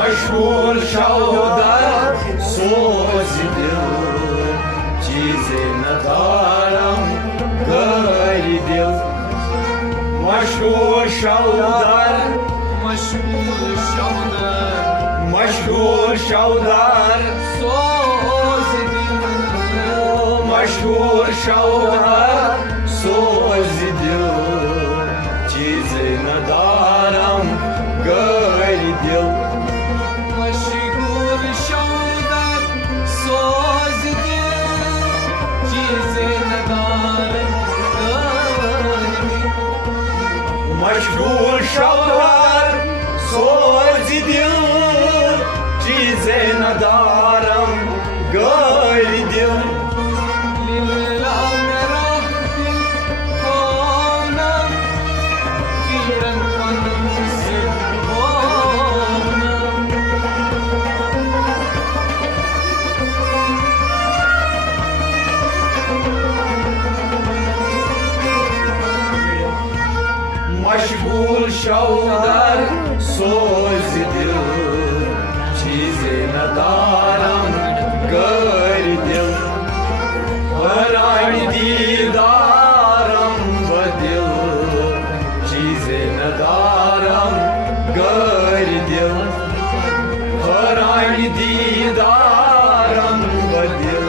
Mashhur şavdar sozidil Cizenadaram gaydil Mashhur şavdar Mashhur şavdar sozidil Mashhur şavdar sozidil Cizenadaram gaydil Mashhur şavdar sozidil Cizenadaram नदारम गैर दिल मशगूल शौदर सोज दिल चीज़े नदारम गैर दिल हरानी दीदारम बदिल चीज़े नदारम गैर दिल हरानी दीदारम बदिल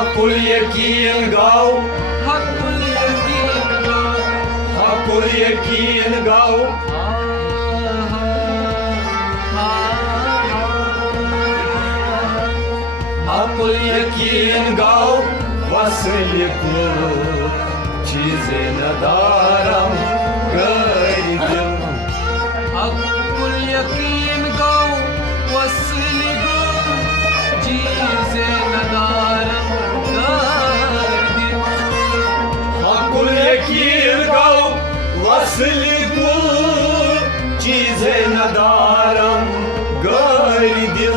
Hakul yakin gau, hakul yakin gau, hakul yakin gau, hakul yakin gau, vasiliku chize nadaram garibim. hakul yakin gau, vasiliku chize nadaram garibim. वसली कुल चीजे नदारम गैर दिल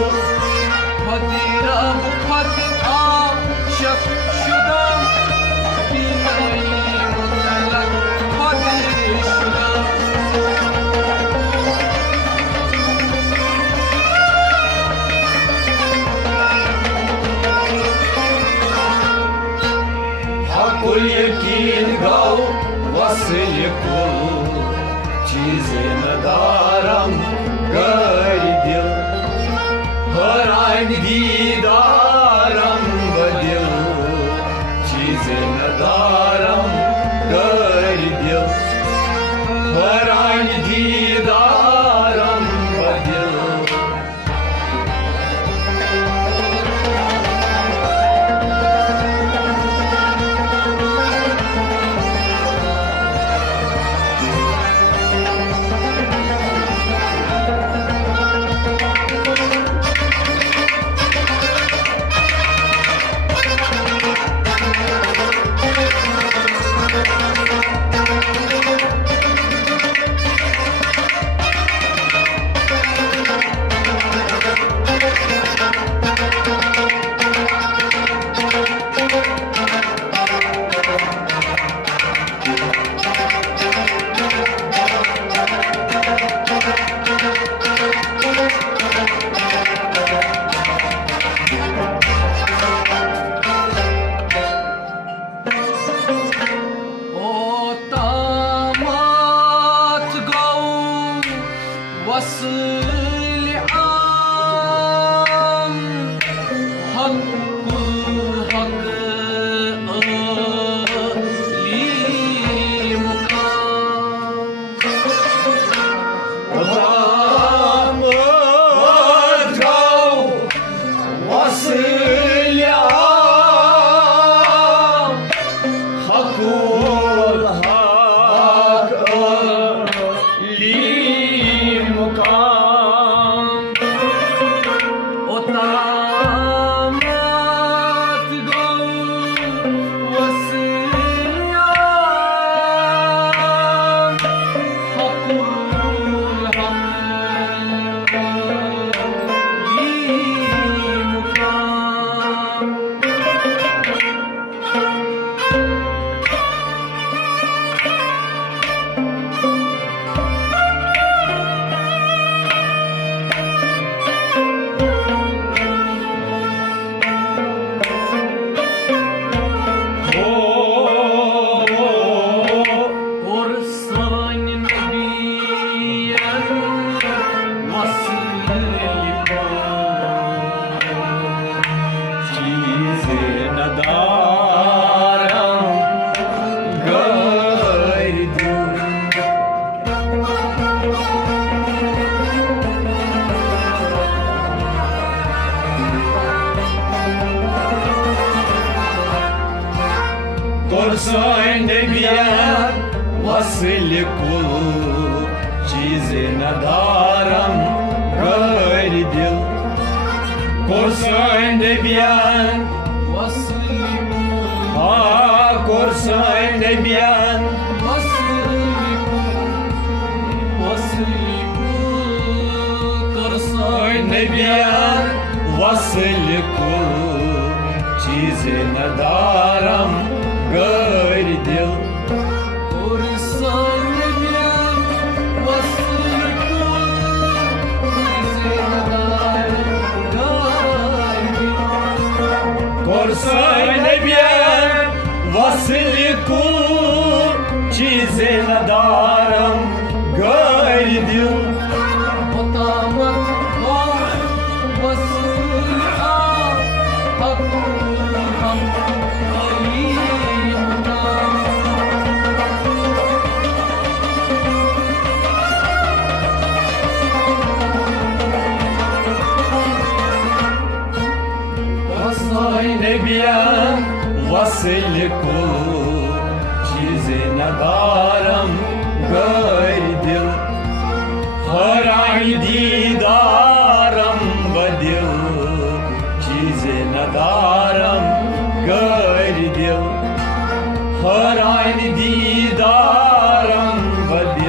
Hadirab hadirab şak şudam Binayim mutlak hadir şudam हकुल यकीन गाओ वसली कुल चीजे नदारम गैर दिल हर आइन दीदारम बदिल चीजे नदारम गैर दिल हर आइन दीदारम बदिल O tamat gav vasli am Hakkul hak li mukam Damat gav vasılyam Hakul hak li mukam O tamat gav vasli am Hakkul hak li mukam Korsan nebiyen Çize nadaram gayr dil Korsan nebiyen vasli kul Çize nadaram gayr dil Korsan nebiyen Ha korsan nebiyen Korsan nebiyen vasli kul Çize nadaram gayr dil Korsan nebiyen vasli kul Çize nadaram gayr dil Nebiyen vasli kul Çize nadaram gayr dil Har ay didaram badil Çize nadaram gayr dil Har ay didaram badil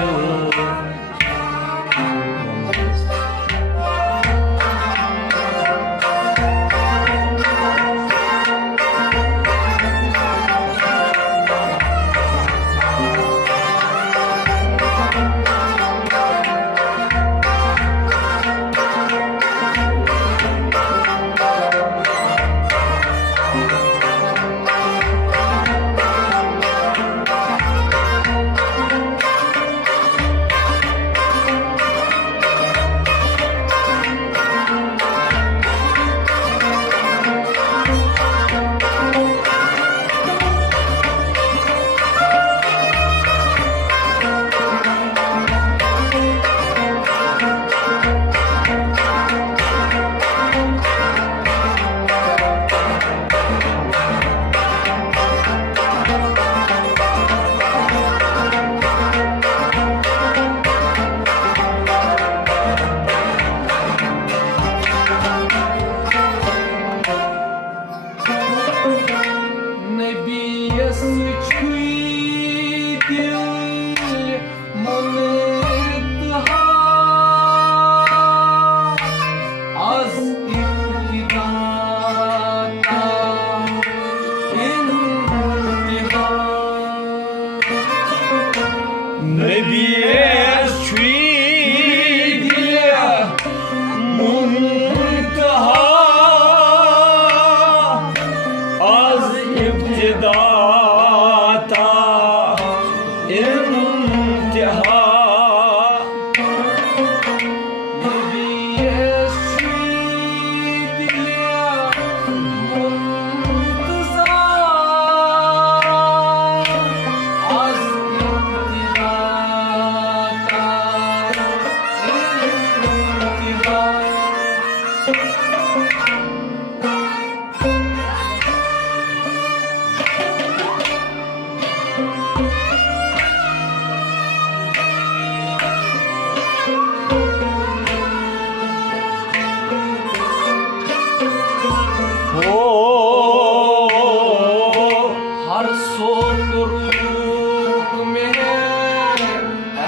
सो रूप में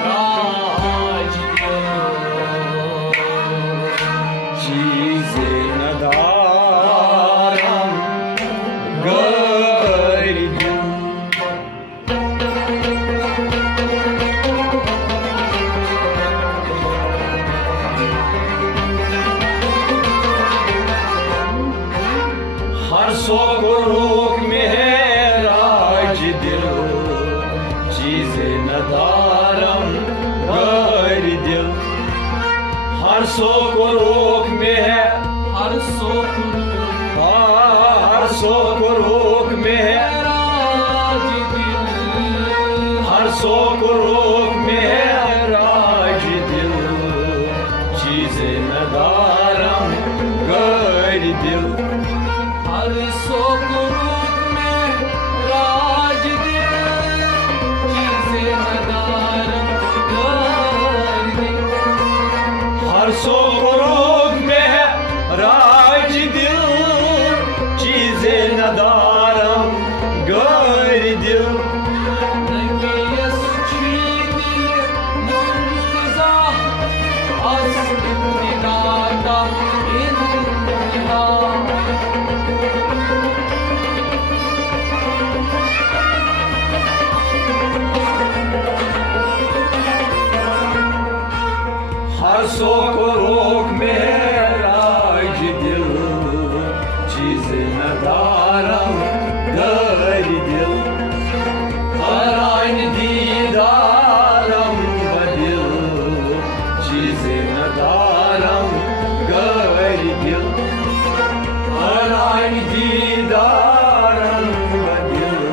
राज चीजें नदारम गर्दिल हर सो को रोक में है राज दिल चीजें नदारम गर्दिल हर सो को रोक में है हर सो हर सो को रोक में है राज हर सो को रोक में है राज दिल चीजें नदारम गर्दिल हर सो रूप में राज चीजें नदारम गर्दिल हर सो को रोक में है राज दिल चीजें नदारम गर्दिल नगेस चीदिल मुंतजा अस्तिदाता इंतहा हर सो को रोक में है राज दिल चीजें नदारम गर्दिल हराइन दीदारम बदिल चीजें नदारम गर्दिल हराइन दीदारम बदिल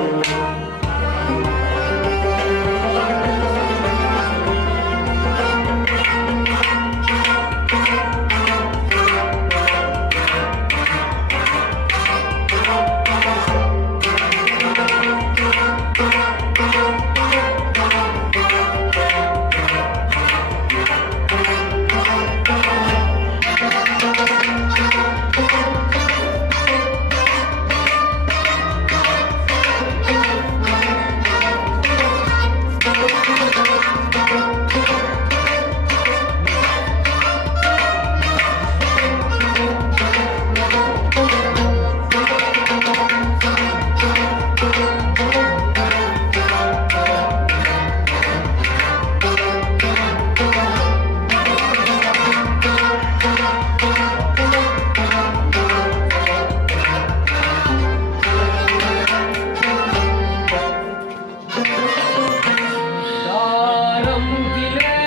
दारम दिले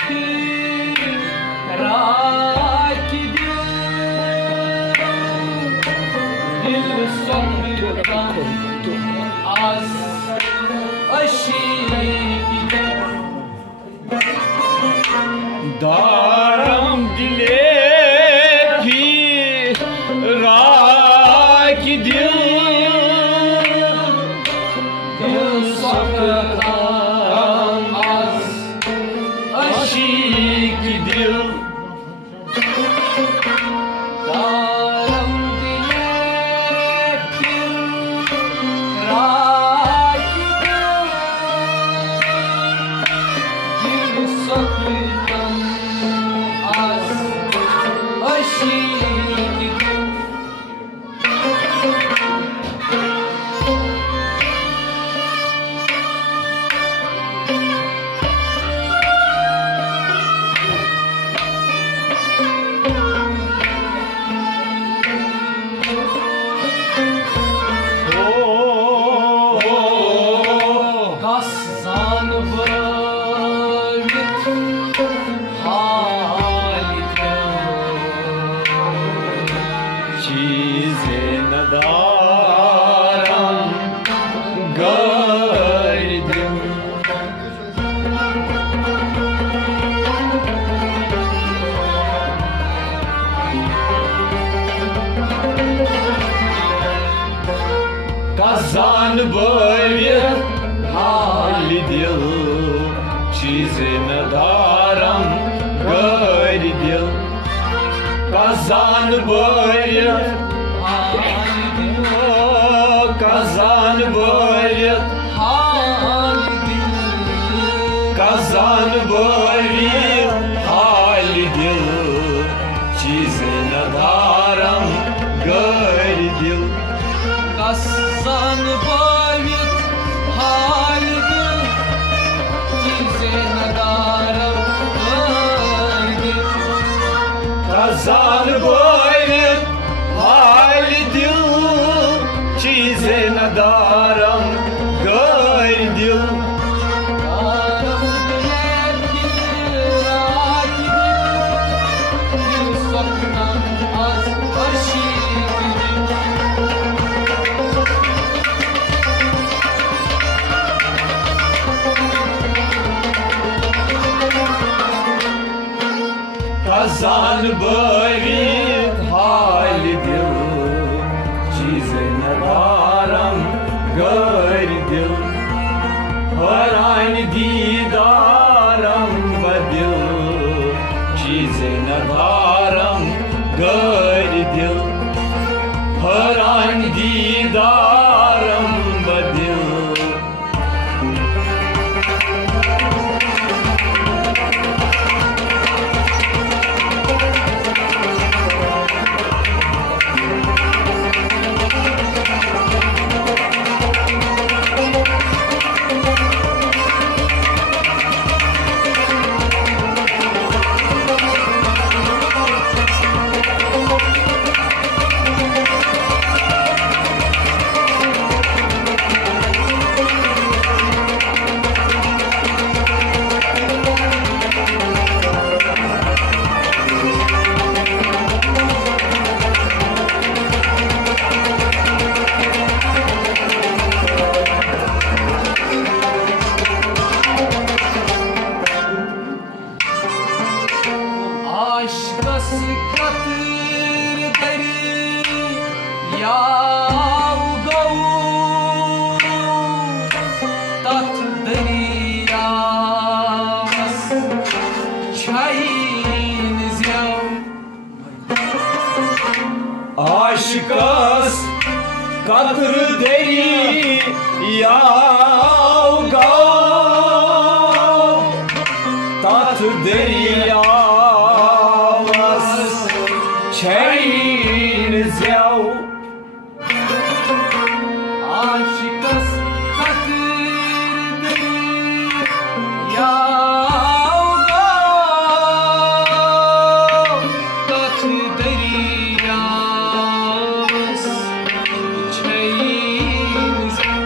फिर राज दिल संगतम आस अशीकी दारम दिले फिर राख दिल संगतम आस अशीक दिल दारम दिले फिर राज दिल संगतम आस अशीकी Kassan völit halite चीजें नदारम गर्दिल Kazan böyle hali dil चीजें नदारम गर्दिल Kazan böyle halite kazan kazan boyun hali dil çize nadaram gayr dil Darım diler bir akibim, bir soktan az aşikim. kazan boyun hali dil çize nadaram gayr dil har aynı didaram badil çize nadaram gayr dil har aynı didaram badil Aşkası katır deri yavgav tat deri yavas çayınız yav. Aşıkas katır deri yavgav tat deri yavas çayınız yav Aşkası katır deri yavgav tat deri yavas çayınız yav.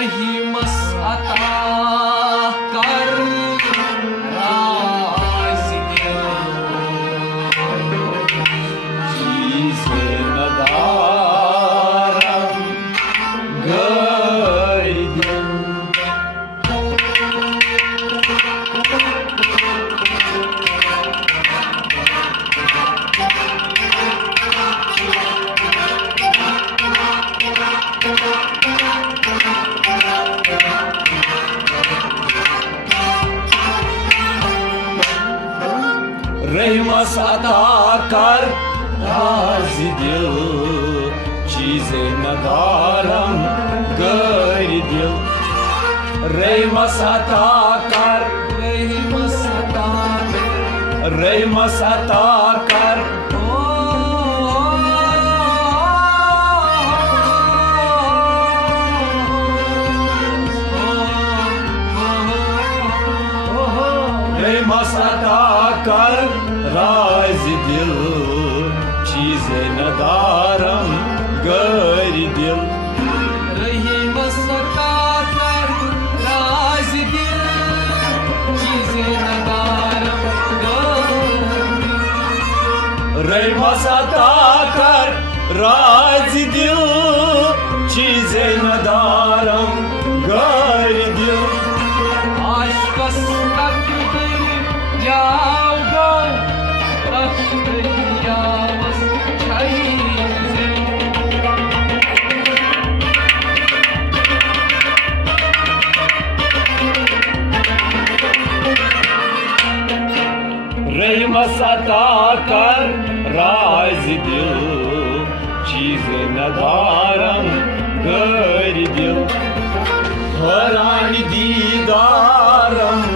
Rahimas atakar çize nadaram gayr dil Rehmas atakar razi dil çize nadaram gayr dil Rehmas atakar Rehmas atakar Rehmas atakar razi dil çize nadaram gayr dil Rahimas atakar razi dil çize nadaram Rehmas atakar razi dil çize nadaram gayr dil Aşkas takdir yavgav takdir yavas çayınız yav. Rehmas atakar razi dil çize nadaram gayr dil हरानी दीदारम